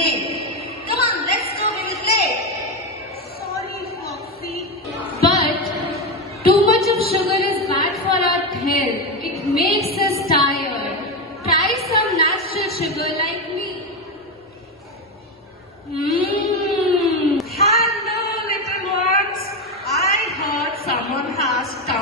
make. Come on, let's go, we will play. Sorry, Foxy. But too much of sugar is bad for our health. It makes us tired. Try some natural sugar like me. Hello, little ones. I heard someone has come